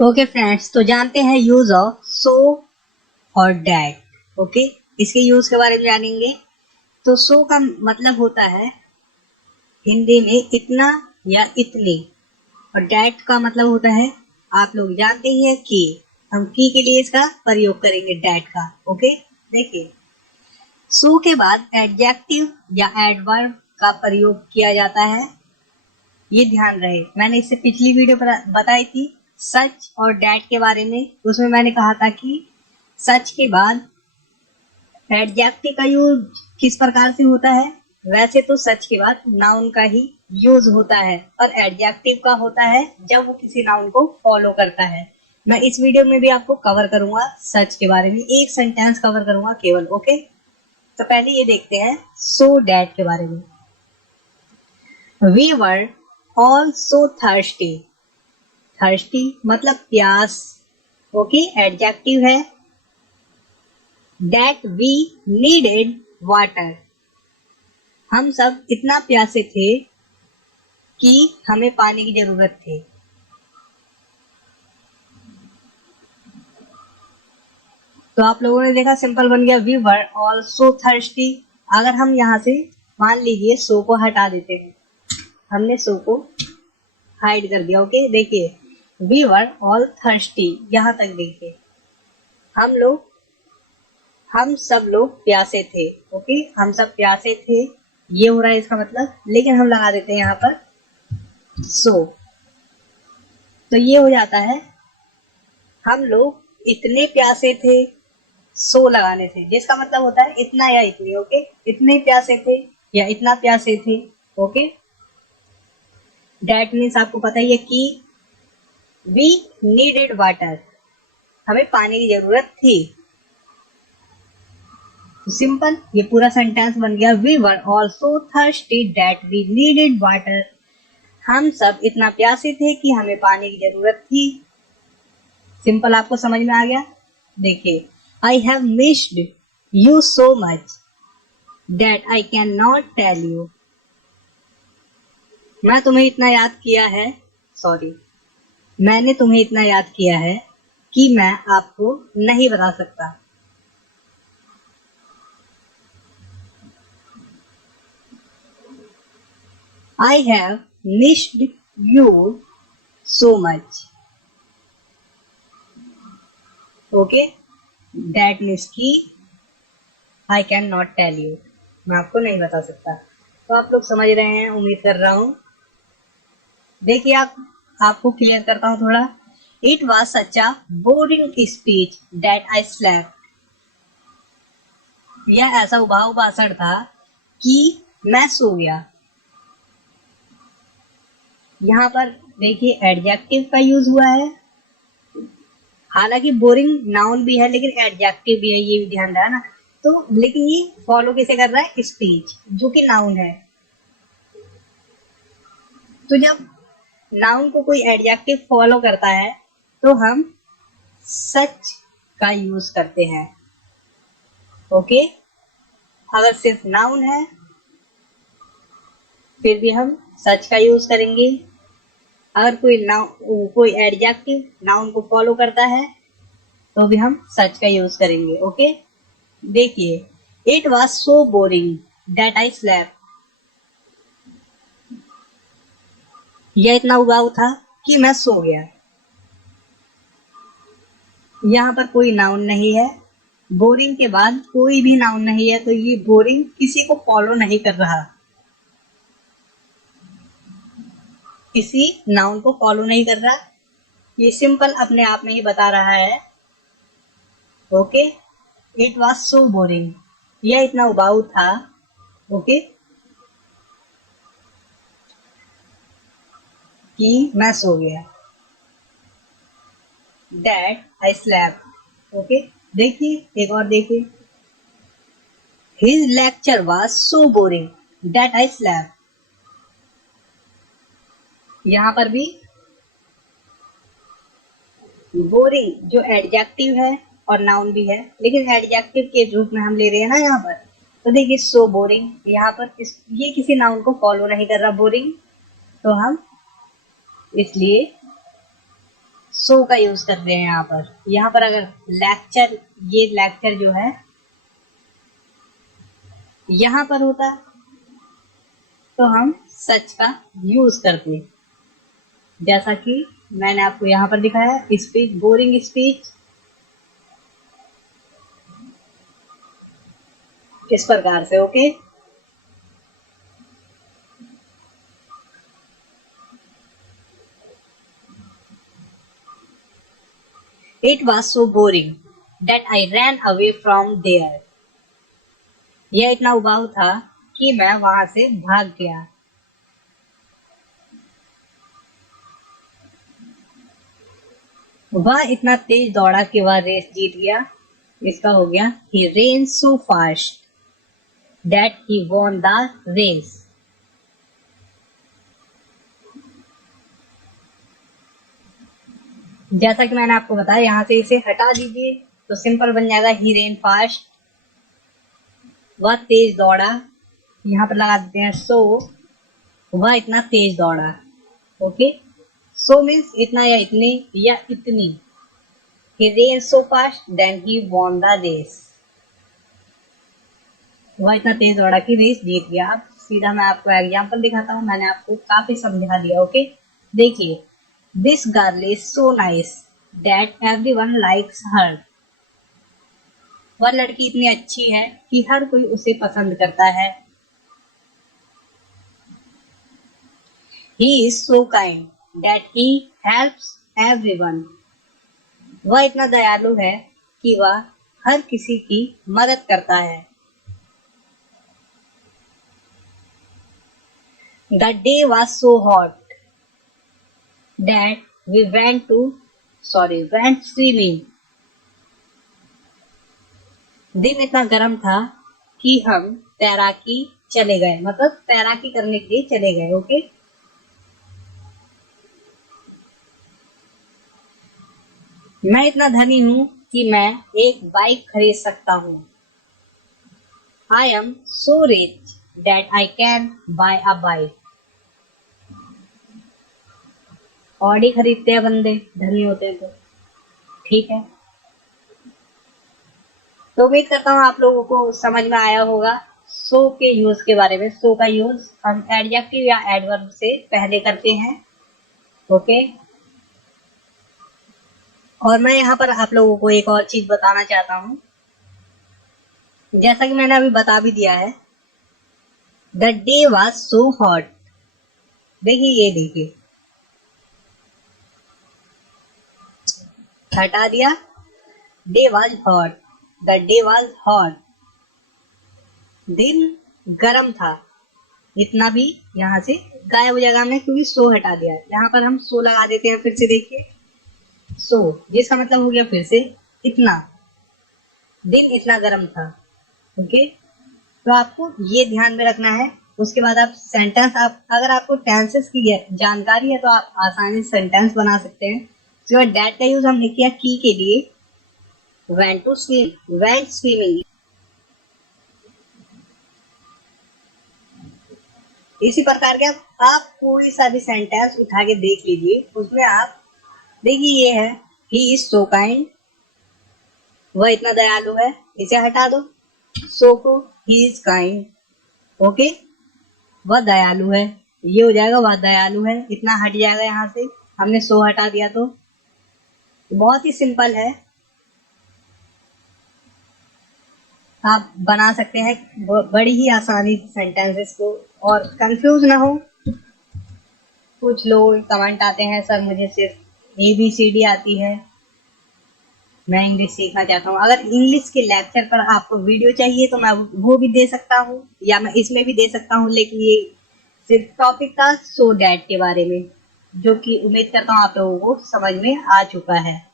Okay friends, तो जानते हैं यूज ऑफ सो और डैट। ओके, इसके यूज के बारे में जानेंगे। तो सो का मतलब होता है हिंदी में इतना या इतनी, और डैट का मतलब होता है, आप लोग जानते ही है कि हम की के लिए इसका प्रयोग करेंगे डैट का। ओके, देखिए सो के बाद एडजेक्टिव या एडवर्ब का प्रयोग किया जाता है, ये ध्यान रहे। मैंने इससे पिछली वीडियो पर बताई थी सच और डैट के बारे में। उसमें मैंने कहा था कि सच के बाद एडजेक्टिव का यूज किस प्रकार से होता है। वैसे तो सच के बाद नाउन का ही यूज होता है, और एडजेक्टिव का होता है जब वो किसी नाउन को फॉलो करता है। मैं इस वीडियो में भी आपको कवर करूंगा सच के बारे में, एक सेंटेंस कवर करूंगा केवल। ओके, तो पहले ये देखते हैं सो डैट के बारे में। We were all so thirsty. Thirsty मतलब प्यास। ओके, एडजेक्टिव है। That we needed water. हम सब इतना प्यासे थे कि हमें पानी की जरूरत थी। तो आप लोगों ने देखा, सिंपल बन गया। We were all so thirsty. अगर हम यहाँ से मान लीजिए सो को हटा देते हैं, हमने सो को हाइड कर दिया। ओके, देखिए वी वर ऑल थर्स्टी, यहाँ तक देखिए हम सब लोग प्यासे थे। ओके, हम सब प्यासे थे, ये हो रहा है इसका मतलब। लेकिन हम लगा देते हैं यहाँ पर सो, तो ये हो जाता है हम लोग इतने प्यासे थे। सो लगाने से जिसका मतलब होता है इतना या इतनी। ओके, इतने प्यासे थे या इतना प्यासे थे। ओके, डैट मीन्स आपको पता ही है कि वी नीडेड वाटर, हमें पानी की जरूरत थी। तो सिंपल ये पूरा सेंटेंस बन गया। We were also thirsty that we needed water. हम सब इतना प्यासे थे कि हमें पानी की जरूरत थी। सिंपल, आपको समझ में आ गया। देखिए, I have missed you so much that I can not tell you. मैं तुम्हें इतना याद किया है, सॉरी, मैंने तुम्हें इतना याद किया है कि मैं आपको नहीं बता सकता। I have missed you so much. Okay, that means की I can not tell you, मैं आपको नहीं बता सकता। तो आप लोग समझ रहे हैं, उम्मीद कर रहा हूं। देखिए, आपको क्लियर करता हूं थोड़ा। It was such a boring speech that I slept. यह ऐसा उबाऊ भाषण था कि मैं सो गया। यहाँ पर देखिए एडजेक्टिव का यूज हुआ है। हालांकि बोरिंग नाउन भी है लेकिन एडजेक्टिव भी है, ये भी ध्यान रहा ना। तो लेकिन ये फॉलो कैसे कर रहा है, स्पीच, जो कि नाउन है। तो जब नाउन को कोई एडजेक्टिव फॉलो करता है तो हम सच का यूज करते हैं। ओके, अगर सिर्फ नाउन है फिर भी हम सच का यूज करेंगे। अगर कोई एडजेक्टिव नाउन को फॉलो करता है तो भी हम सच का यूज करेंगे। ओके, देखिए, it was so boring that I slept. यह इतना उबाऊ था कि मैं सो गया। यहाँ पर कोई नाउन नहीं है, बोरिंग के बाद कोई भी नाउन नहीं है, तो ये बोरिंग किसी को फॉलो नहीं कर रहा, किसी नाउन को फॉलो नहीं कर रहा। ये सिंपल अपने आप में ही बता रहा है। Okay, it was so boring, यह इतना उबाऊ था। ओके, कि मैं सो गया। That I slap. ओके, देखिए एक और देखिए, his lecture was so boring that I slap. यहाँ पर भी बोरिंग जो एडजेक्टिव है और नाउन भी है, लेकिन एडजेक्टिव के रूप में हम ले रहे हैं ना यहाँ पर। तो देखिए सो बोरिंग, यहाँ पर ये किसी नाउन को फॉलो नहीं कर रहा बोरिंग, तो हम इसलिए सो का यूज करते हैं यहाँ पर अगर लेक्चर, ये लेक्चर जो है यहाँ पर होता तो हम सच का यूज करते, जैसा कि मैंने आपको यहाँ पर दिखाया। स्पीच, बोरिंग स्पीच किस प्रकार से, okay. It was so boring that I ran away from there. यह इतना उबाऊ था कि मैं वहां से भाग गया। वह इतना तेज दौड़ा कि वह रेस जीत गया। इसका हो गया he ran so fast that he won the race. जैसा कि मैंने आपको बताया, यहाँ से इसे हटा दीजिए तो सिंपल बन जाएगा he ran fast, वह तेज दौड़ा। यहाँ पर लगा देते हैं so, वह इतना तेज दौड़ा, ओके। so मीन्स इतना या इतने या इतनी। he ran so fast then he won the race, वह इतना तेज दौड़ा कि रेस जीत गया। अब सीधा मैं आपको एग्जाम्पल दिखाता हूँ, मैंने आपको काफी समझा दिया, ओके। देखिए, this girl is so nice that everyone likes her. वह लड़की इतनी अच्छी है कि हर कोई उसे पसंद करता है। He is so kind that he helps everyone. वह इतना दयालु है कि वह हर किसी की मदद करता है। The day was so hot that we went swimming. दिन इतना गर्म था कि हम तैराकी चले गए, मतलब तैराकी करने के लिए चले गए, ओके। मैं इतना धनी हूं कि मैं एक बाइक खरीद सकता हूं। I am so rich that I can buy a bike. Audi खरीदते हैं बंदे, धनी होते हैं तो, ठीक है। तो उम्मीद करता हूँ आप लोगों को समझ में आया होगा सो के यूज के बारे में। सो का यूज हम एडजेक्टिव या एडवर्ब से पहले करते हैं, ओके। और मैं यहाँ पर आप लोगों को एक और चीज बताना चाहता हूँ, जैसा कि मैंने अभी बता भी दिया है। The day was so hot, देखिए, ये देखिए, हटा दिया, day was hot, the day was hot, दिन गर्म था। इतना भी यहाँ से गायब हो जाएगा हमने, क्योंकि सो हटा दिया। यहाँ पर हम सो लगा देते हैं, फिर से देखिए, सो जिसका मतलब हो गया फिर से इतना, दिन इतना गर्म था, ओके। तो आपको ये ध्यान में रखना है। उसके बाद आप सेंटेंस, आप अगर आपको टेंसेस की जानकारी है तो आप आसानी से सेंटेंस बना सकते हैं। उसके बाद डैट का यूज हमने किया की के लिए, went to swim, went swimming। इसी प्रकार के आप कोई सा भी सेंटेंस उठा के देख लीजिए, उसमें आप देखिए, ये है he is so kind, वह इतना दयालु है, इसे हटा दो, so को he is kind, ओके। वह दयालु है, ये हो जाएगा वह दयालु है, इतना हट जाएगा यहाँ से, हमने सो हटा दिया। तो बहुत ही सिंपल है, आप बना सकते हैं बड़ी ही आसानी से सेंटेंसेस को। और कंफ्यूज ना हो, कुछ लोग कमेंट आते हैं सर मुझे सिर्फ ABCD आती है, मैं इंग्लिश सीखना चाहता हूँ। अगर इंग्लिश के लेक्चर पर आपको वीडियो चाहिए तो मैं वो भी दे सकता हूँ, या मैं इसमें भी दे सकता हूँ, लेकिन ये सिर्फ टॉपिक था सो डैट के बारे में, जो कि उम्मीद करता हूँ आप लोगों को समझ में आ चुका है।